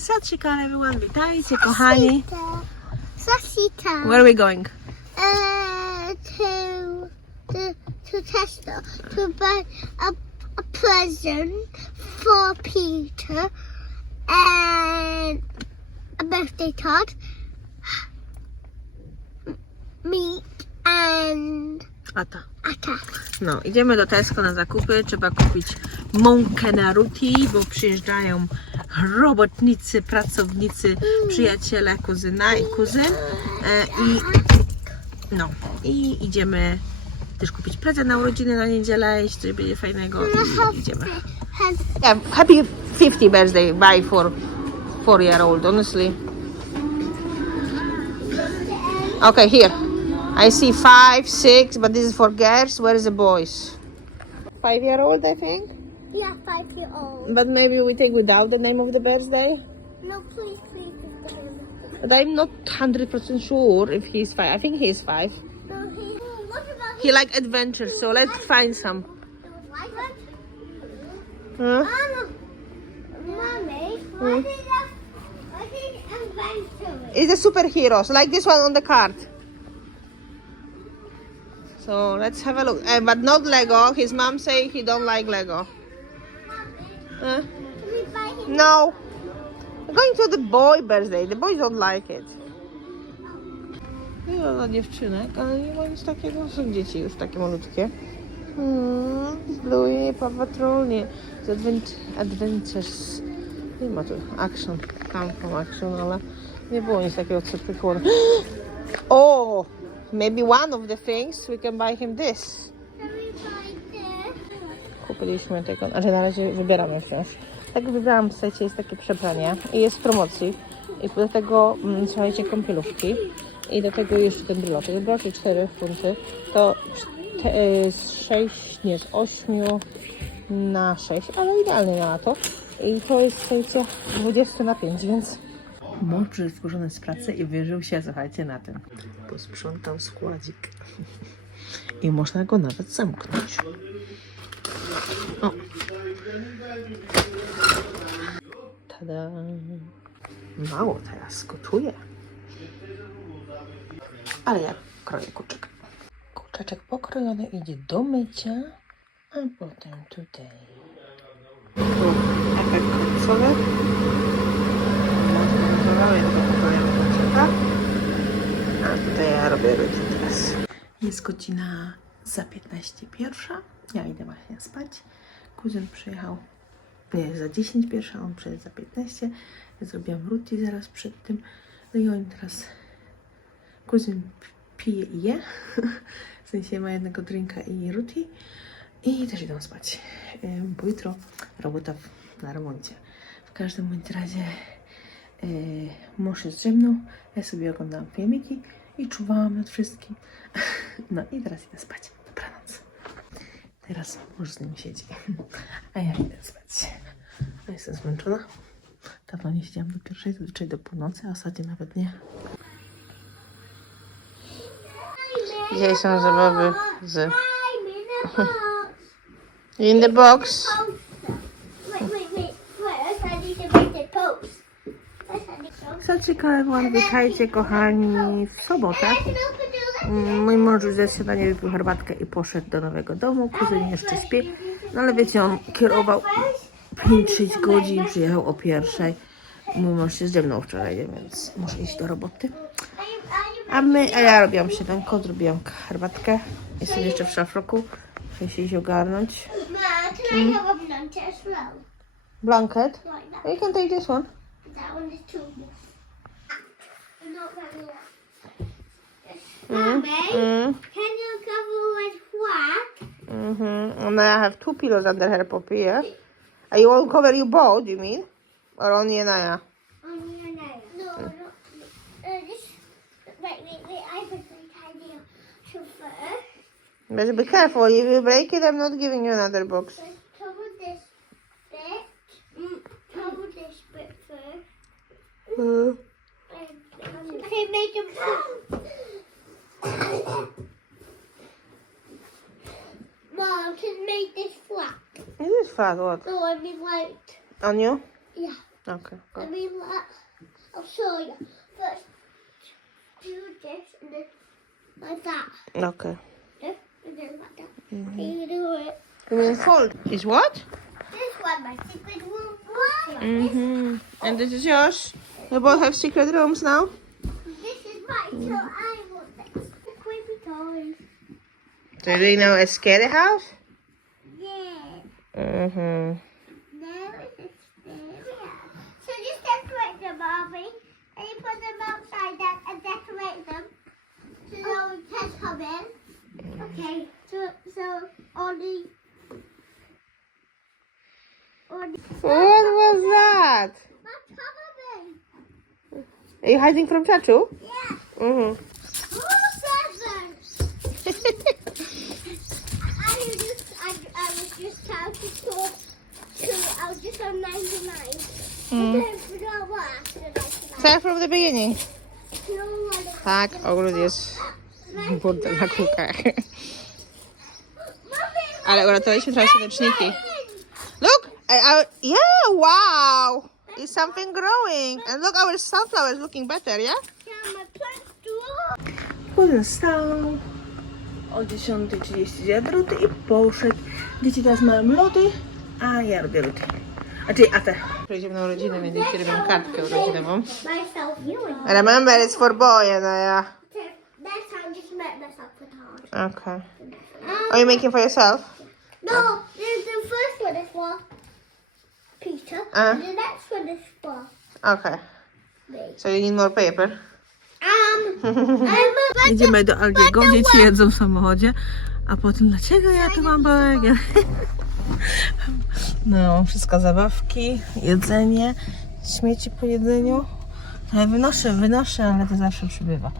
Satrzyk everyone, witajcie kochani. Sasita. Where are we going? Uh, to, to, to Tesco to buy a, a present for Peter and a birthday card, meat and Ata. atta. No, idziemy do Tesco na zakupy. Trzeba kupić mąkę na ruti, bo przyjeżdżają robotnicy, pracownicy, przyjaciele, kuzyna i kuzyn. E, I no, i idziemy też kupić prezent na urodziny na niedzielę, jeśli coś będzie fajnego i idziemy. Has Yeah, happy 50th birthday, bye for four year old, honestly. Okay, here. I see five, six, but this is for girls. Where is the boys? Five year old, I think. Yeah, five year old. But maybe we take without the name of the birthday. No, please, please. But I'm not hundred percent sure if he's five. I think he's five. No, he. He like adventure, so let's find some. Like? Huh? Mama, mommy, what is a what is adventure? It's the superheroes, like this one on the card. So let's have a look. Uh, but not Lego. His mom say he don't like Lego. Huh? Can we buy him? No. We're going to the boy birthday. The boys don't like it. Miło dla dziewczynek, ale nie ma nic takiego. Są dzieci już takie malutkie. Hmm, Bluey, Paw Patrol, nie. Z Advent Adventures. Nie ma tu action, come from action, ale nie było nic takiego, co przychodziło. Oh, maybe one of the things we can buy him this. Kupiliśmy tego, znaczy na razie wybieramy wciąż. Tak wybrałam w secie, jest takie przebranie i jest w promocji. I do tego, mm, słuchajcie, kąpielówki. I do tego jeszcze ten bryloczek. Bryloczek 4 funty. To e, z 6, nie, z 8 na 6, ale idealnie na to. I to jest, słuchajcie, 20 na 5, więc... Mąż przyszedł wkurzony z pracy i wyżył się, słuchajcie, na tym. Posprzątał składzik. I można go nawet zamknąć. O. Tada. Mało teraz gotuję. Ale ja kroję kurczak. Kurczaczek pokrojony idzie do mycia, a potem tutaj. Tu efekt końcowy. Montowały do pokrojony kurczaka. A tutaj ja robię rutin teraz. Jest godzina za 15 pierwsza. Ja idę właśnie spać. Kuzyn przyjechał nie, za 10 pierwsza, on przyjdzie za 15. Ja zrobiłam ruti zaraz przed tym. No i on teraz kuzyn pije i je. W sensie ma jednego drinka i ruti. I też idą spać. Bo jutro robota w, na remoncie. W każdym bądź razie yy, mąż jest ze. Ja sobie oglądałam filmiki i czuwałam nad wszystkim. No i teraz idę spać. Dobranoc. Teraz mąż z nim siedzi. A ja idę spać. A jestem zmęczona. Dawno nie siedziałam do pierwszej, zazwyczaj do północy, a ostatnio nawet nie. Dzisiaj są zabawy z... In the box. To. Zaczekałem, witajcie kochani w sobotę. Mój mąż już ze śniadania wypił herbatkę i poszedł do nowego domu. Kuzyn jeszcze śpi. No ale wiecie, on kierował 5-6 godzin, przyjechał o pierwszej. Mój mąż się zdziemnął wczoraj, więc muszę iść do roboty. A my, a ja robiłam śniadanko, zrobiłam herbatkę. Jestem jeszcze w szafroku. Muszę się iść ogarnąć. Well? Blanket. You can take this one. That one is too small. Not very. Mm. Mommy, Mm. can you cover with what? Mm-hmm. And I have two pillows under her puppy, yeah? I will cover you both, you mean? Or only Anaya? On your nail. No, no. Uh, this. Wait, wait, wait. I have put my tiny chauffeur. But be careful, if you break it, I'm not giving you another box. Let's cover this bit. Mm, cover this bit first. Mm. And, okay, make him. Mom, can make this flat. This is fat, what? No, I mean white. On you? Yeah. Okay. I mean, like, I'll show you. First, do this and then like that. Okay. This and then like that. And you do it. You mean fold? Is what? This one, my secret room. What? Mm-hmm. And this is yours. You both have secret rooms now. This is mine, so I want this. The creepy toys. So do you know a scary house? Yeah. Mm-hmm. Now it's a stereo. So just decorate them, Barbie. And you put them outside that and decorate them. So no one can come in. Okay. So so only What was that? Are you hiding from Chachu? Yeah. Mm-hmm. $2.99. Mm. Start from the beginning. Tak, ogród jest burdel na kółkach. Ale uratowaliśmy transoneczniki. Look! Our, yeah, wow! It's something growing. And look, our sunflower is looking better, yeah? Yeah, my plants do. Pozostało o 10.30 zjadł i poszedł. Dzieci teraz mają lody, a ja robię lody. Ruty. A czyli atę. Przejdziemy na urodziny, więc dzieci robią kartkę urodzinową. Myself, you and Remember, it's for boy, no ja. Next time, just make myself with hard. Okay. Are you making for yourself? No, the, the first one is for Peter, Uh. and the next one is for Okay. me. So you need more paper? Um, I'm a Jedziemy do Aldiego, dzieci jedzą w samochodzie, a potem dlaczego ja tu mam bałagan? No, wszystko zabawki, jedzenie, śmieci po jedzeniu. Ale wynoszę, wynoszę, ale to zawsze przybywa.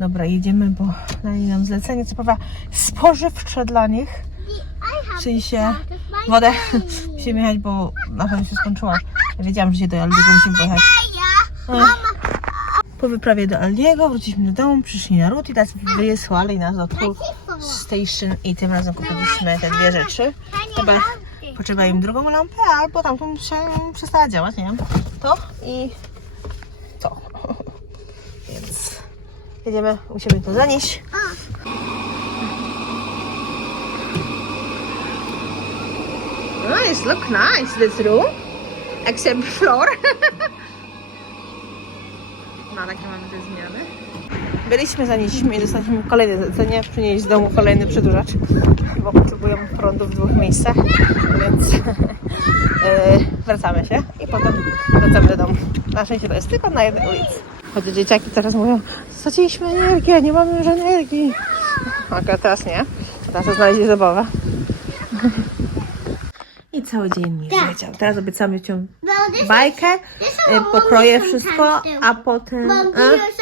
Dobra, jedziemy, bo dali nam zlecenie, co prawda spożywcze dla nich. I have W sensie part of my wodę musimy jechać, bo na pewno się skończyła. Ja wiedziałam, że się do Aldiego musimy pojechać. Yeah. Po wyprawie do Aldiego wróciliśmy do domu, przyszli na Ruth i teraz wysłali nas do Tool Station i tym razem kupiliśmy te dwie rzeczy. Chyba potrzeba im drugą lampę, albo tamtą się przestała działać, nie wiem. To i to. Więc jedziemy, musimy to zanieść. Nice, look nice this room. Except floor. No, takie mamy te zmiany. Byliśmy, zanieśliśmy i dostaliśmy kolejne zlecenie, przynieść z domu kolejny przedłużacz, bo potrzebujemy prądu w dwóch miejscach, więc e, wracamy się i potem wracamy do domu. Na szczęście to jest tylko na jednej ulicy. Choć dzieciaki teraz mówią, straciliśmy energię, nie mamy już energii. A teraz nie, teraz znaleźli zabawę. Cały dzień mi leciał. Teraz obiecamy cię Well, this bajkę, this e, will pokroję wszystko, sometimes do. a potem... You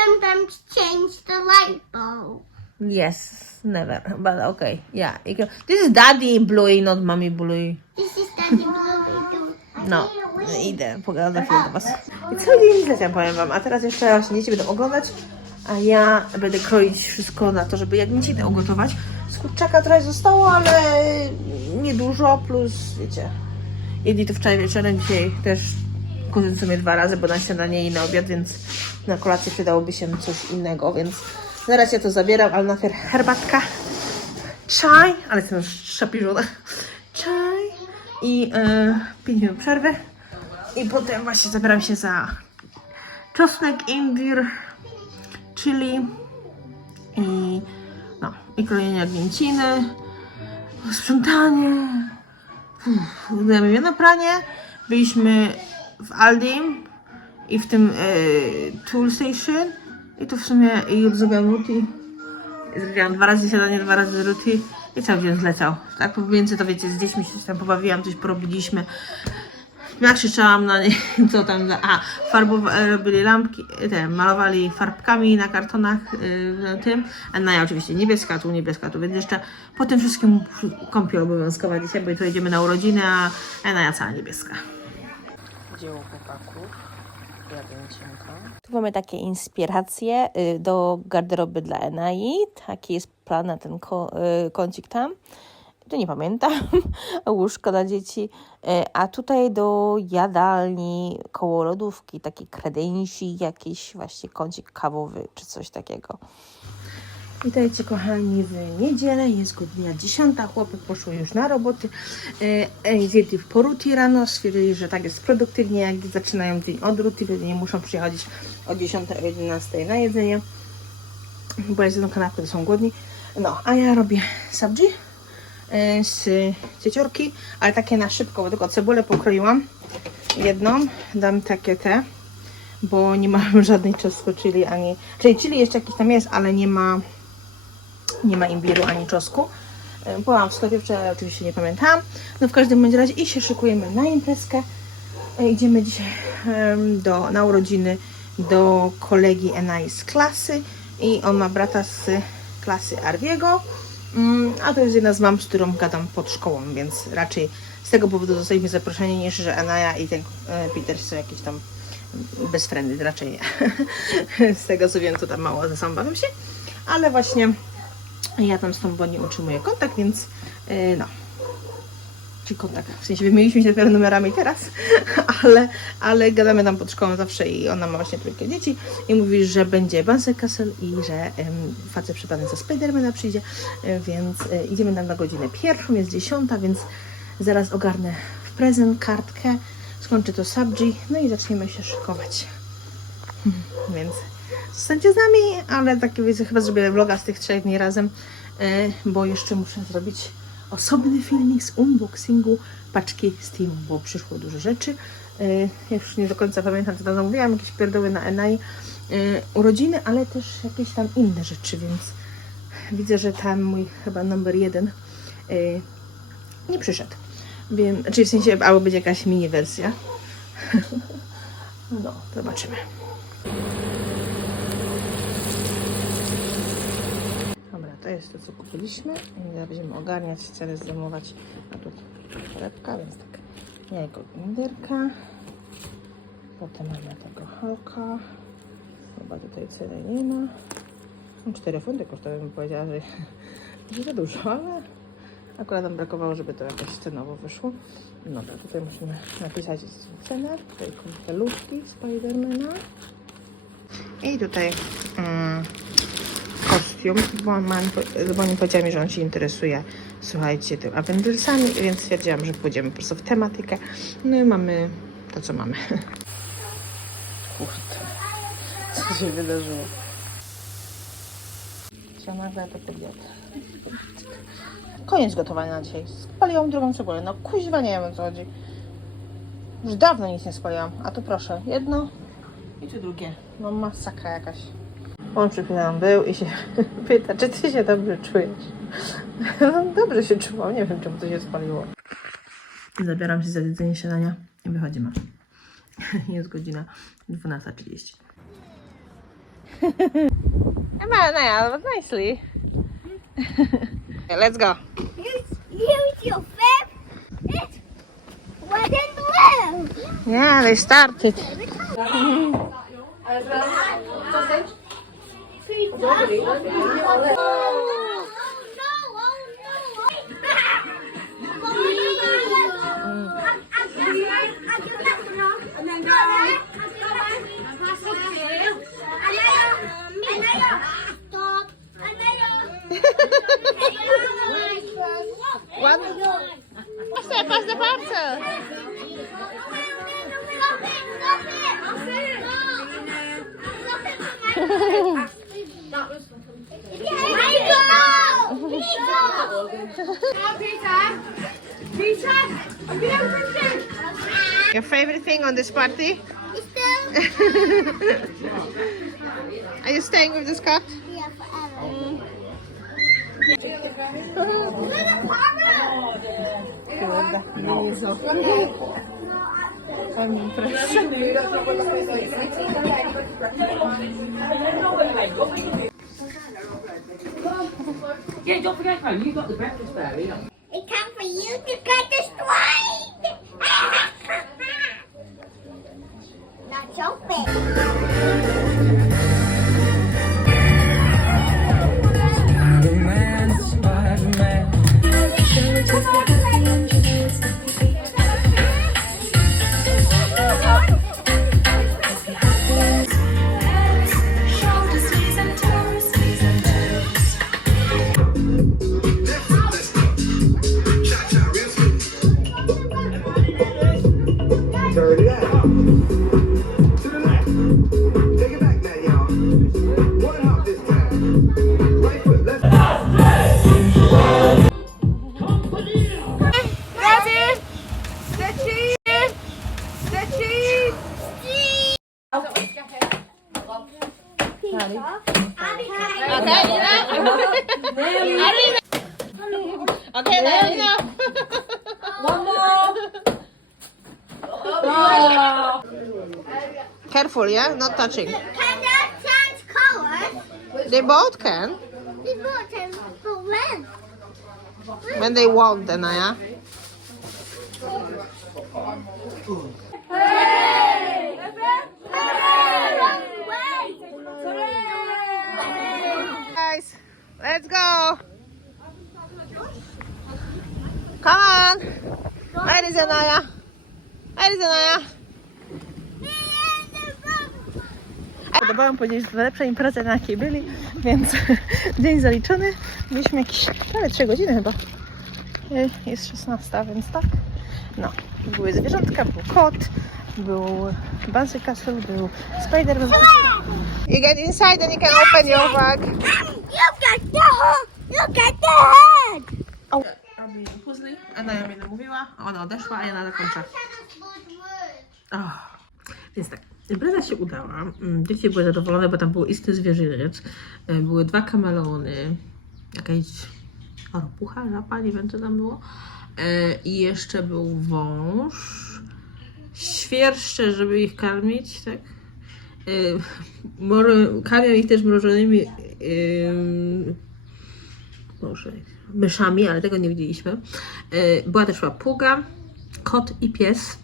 sometimes change the light bulb? Yes, never. But okay, yeah. You can, this is Daddy Bluey, not Mommy Bluey. This is Daddy Bluey. No, idę, pogadam chwilę do Was. I cały dzień zleciam, powiem Wam. A teraz jeszcze właśnie dzieci będą oglądać, a ja będę kroić wszystko na to, żeby jak mi idę ugotować. Kurczaka trochę zostało, ale niedużo, plus wiecie, jedli to wczoraj wieczorem, dzisiaj też kuzyn sobie dwa razy, bo na śniadanie i na obiad, więc na kolację przydałoby się coś innego, więc zaraz ja to zabieram, ale najpierw herbatka, czaj, ale jestem już szapiżona, czaj i 5 minut przerwy. I potem właśnie zabieram się za czosnek, imbir, chili i i krojenie agnięciny, sprzątanie, Uff, Dajemy na pranie, byliśmy w Aldim i w tym e, Tool Station i to w sumie i zrobiłam ruti. Zrobiłam dwa razy siadanie, dwa razy ruti i cały dzień zleciał. Tak pomiędzy to wiecie, z dziećmi się tam pobawiłam, coś porobiliśmy. Ja krzyczałam na nie, co tam za. A, farbowa, e, robili lampki, te, malowali farbkami na kartonach y, na tym. A Naja oczywiście niebieska, tu niebieska, tu, więc jeszcze po tym wszystkim kąpiel obowiązkowa dzisiaj, bo jutro jedziemy na urodziny, a a Naja cała niebieska. Dzieło chłopaków. Tu mamy takie inspiracje y, do garderoby dla Enai. Taki jest plan na ten y, kącik tam. To nie pamiętam, łóżko dla dzieci, e, a tutaj do jadalni, koło lodówki, taki kredensi, jakiś właśnie kącik kawowy, czy coś takiego. Witajcie kochani w niedzielę, jest godzina 10, chłopy poszły już na roboty, e, e, zjedli w poruti rano, stwierdzili, że tak jest produktywnie, jak zaczynają dzień od ruty, nie muszą przychodzić o 10, o 11 na jedzenie, bo jest jedną kanapkę, są głodni. No, a ja robię sabji. e, z cieciorki, ale takie na szybko, bo tylko cebulę pokroiłam, jedną, dam takie te, bo nie mam żadnej czosnku chili ani, czyli chili jeszcze jakiś tam jest, ale nie ma nie ma imbiru ani czosnku. E, Byłam w sklepie wczoraj, oczywiście nie pamiętałam. No w każdym bądź razie i się szykujemy na imprezkę. E, Idziemy dzisiaj do, na urodziny do kolegi Enai z klasy i on ma brata z klasy Arwiego. Mm, A to jest jedna z mam, z którą gadam pod szkołą, więc raczej z tego powodu zostaliśmy zaproszeni, niż że Enaja i ten e, Peter są jakieś tam bez friendy, raczej nie. z tego co wiem, to tam mało ze sobą bawią się, ale właśnie ja tam z tą Bonnie utrzymuję kontakt, więc yy, no. Czy kontakt, w sensie wymieniliśmy się dopiero numerami teraz, ale, ale gadamy tam pod szkołą zawsze i ona ma właśnie trójkę dzieci i mówi, że będzie Bouncer Castle i że um, facet przypadek ze Spidermana przyjdzie, y, więc y, idziemy tam na godzinę pierwszą, jest dziesiąta, więc zaraz ogarnę w prezent kartkę, skończę to subji, no i zaczniemy się szykować. Więc zostańcie z nami, ale tak wiecie, chyba zrobię vloga z tych trzech dni razem, e, bo jeszcze muszę zrobić osobny filmik z unboxingu paczki Steam, bo przyszło dużo rzeczy. E, Ja już nie do końca pamiętam, co tam zamówiłam, jakieś pierdoły na Enai, e, urodziny, ale też jakieś tam inne rzeczy, więc widzę, że tam mój chyba numer jeden e, nie przyszedł. Więc, czyli w sensie, albo będzie jakaś mini wersja. No, zobaczymy. Dobra, to jest to, co kupiliśmy. I będziemy ogarniać, chcemy zajmować. A tu torebka, więc tak. Jajko inderka. Potem mamy tego halka. Chyba tutaj ceny nie ma. No, 4 funty kosztowały, bym powiedziała, że, że za dużo, ale akurat nam brakowało, żeby to jakoś cenowo wyszło. No to tutaj musimy napisać cenę. Tutaj kąpielówki Spidermana. I tutaj mm, kostium, bo, on ma, bo nie powiedziała mi, że on się interesuje, słuchajcie, tym Avengersami, więc stwierdziłam, że pójdziemy po prostu w tematykę. No i mamy to, co mamy. Kurde, co się wydarzyło? Co nagle to kobieta. Koniec gotowania na dzisiaj. Spaliłam drugą cebulę. No kuźwa, nie wiem o co chodzi. Już dawno nic nie spaliłam. A tu proszę, jedno i tu drugie. No masakra jakaś. On przed chwilą był i się pyta, czy ty się dobrze czujesz? No, dobrze się czułam, nie wiem czemu to się spaliło. Zabieram się za jedzenie śniadania i wychodzimy. Jest godzina 12.30. Emma, but nicely. Let's go. Here's, your favorite. Red and blue. Yeah, they started. One. What's that? What's the parcel? Stop it! Stop it! Your favorite thing on this party? Are you staying with the Scott? Yeah, forever. Kurde, Jezu. I'm impressed. Yeah, don't forget, hon, you got the breakfast there, you know. It's time for you to get destroyed. Not so. Touching. Can that change colors? They both can. The button, but when? When they want, then, yeah? Guys, let's go. Come on. Where is Anaya? Where is Anaya? Podobało mi powiedzieć, że to lepsza impreza, na jakiej byli, więc dzień zaliczony. Byliśmy jakieś prawie 3 godziny chyba. Y, Jest 16, więc tak. No, były zwierzątka, był kot, był Bouncy Castle, był Spider-Man. You get inside and you can open your bag. Look at the Look at the head! Robili puzzle, Anaja mnie namówiła, ona odeszła, a ja nadal kończę. Oh. Więc tak, impreza się udała. Mm, Dzieci były zadowolone, bo tam był istny zwierzyniec. E, Były dwa kamelony, jakaś ropucha, żaba, nie wiem co tam było. E, I jeszcze był wąż, świerszcze, żeby ich karmić, tak? E, Karmią ich też mrożonymi ym, Boże, myszami, ale tego nie widzieliśmy. Była też papuga, kot i pies.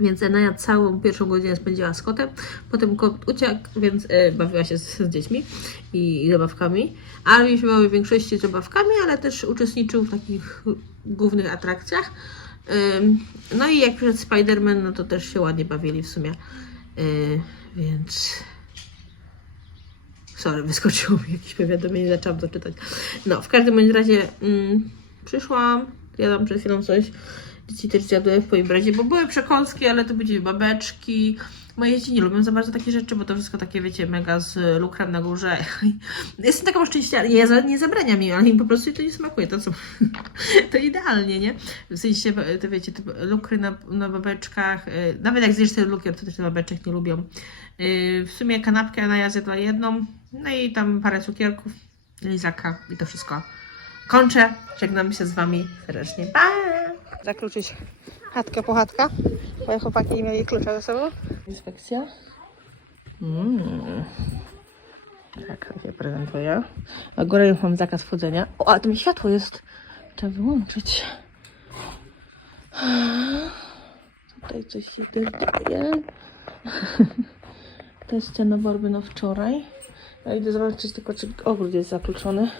Więc Enaja całą pierwszą godzinę spędziła z kotem. Potem kot uciekł, więc e, bawiła się z, z dziećmi i, i zabawkami. Armin się bawił w większości zabawkami, ale też uczestniczył w takich głównych atrakcjach. No i jak przyszedł Spider-Man, no to też się ładnie bawili w sumie. Yy, więc Sorry, wyskoczyło mi jakieś powiadomienie, zaczęłam to czytać. No, w każdym razie mm, przyszłam, jadłam przed chwilą coś, dzieci też zjadły po imprezie, bo były przekąski, ale to były babeczki. Moje dzieci nie lubią za bardzo takie rzeczy, bo to wszystko takie, wiecie, mega z lukrem na górze. Jestem taką szczęściarą, nie, za- nie zabraniam im, ale im po prostu to nie smakuje, to co? to idealnie, nie? W sensie, to wiecie, te lukry na, na babeczkach, y, nawet jak zjesz ten lukier, to też te babeczek nie lubią. Y, W sumie kanapkę na ja jedną, no i tam parę cukierków, lizaka i to wszystko. Kończę, żegnam się z Wami serdecznie. Pa! Zakluczyć chatkę po chatka, bo chłopaki mieli klucza ze sobą. Inspekcja. Mm. Tak się prezentuje. A górę już mam zakaz wchodzenia. O, a to mi światło jest. Trzeba wyłączyć. Tutaj coś się dzieje. To jest Borby na wczoraj. Ja idę zobaczyć tylko, czy ogród jest zakluczony.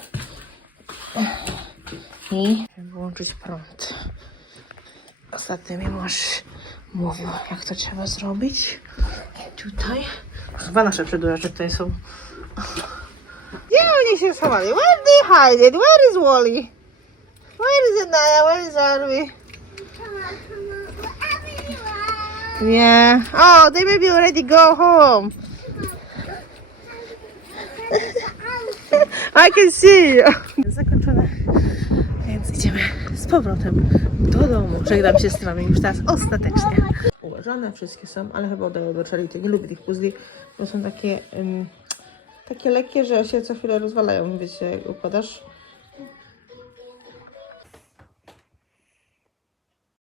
I wyłączyć prąd. Ostatnio mi mąż mówił, jak to trzeba zrobić. Tutaj. Chyba nasze przedłużacze tutaj są. Gdzie oni się schowali? Where they hide it? Where is Wally? Where is Anaya? Where is Arby? Yeah. Oh, they maybe already go home. I can see. Zakończone. Więc idziemy z powrotem do domu. Żegnam się z wami już teraz ostatecznie. Ułożone wszystkie są, ale chyba oddaję do Charity. Nie lubię tych puzli, bo są takie, ym, takie lekkie, że się co chwilę rozwalają. Wiecie, jak układasz.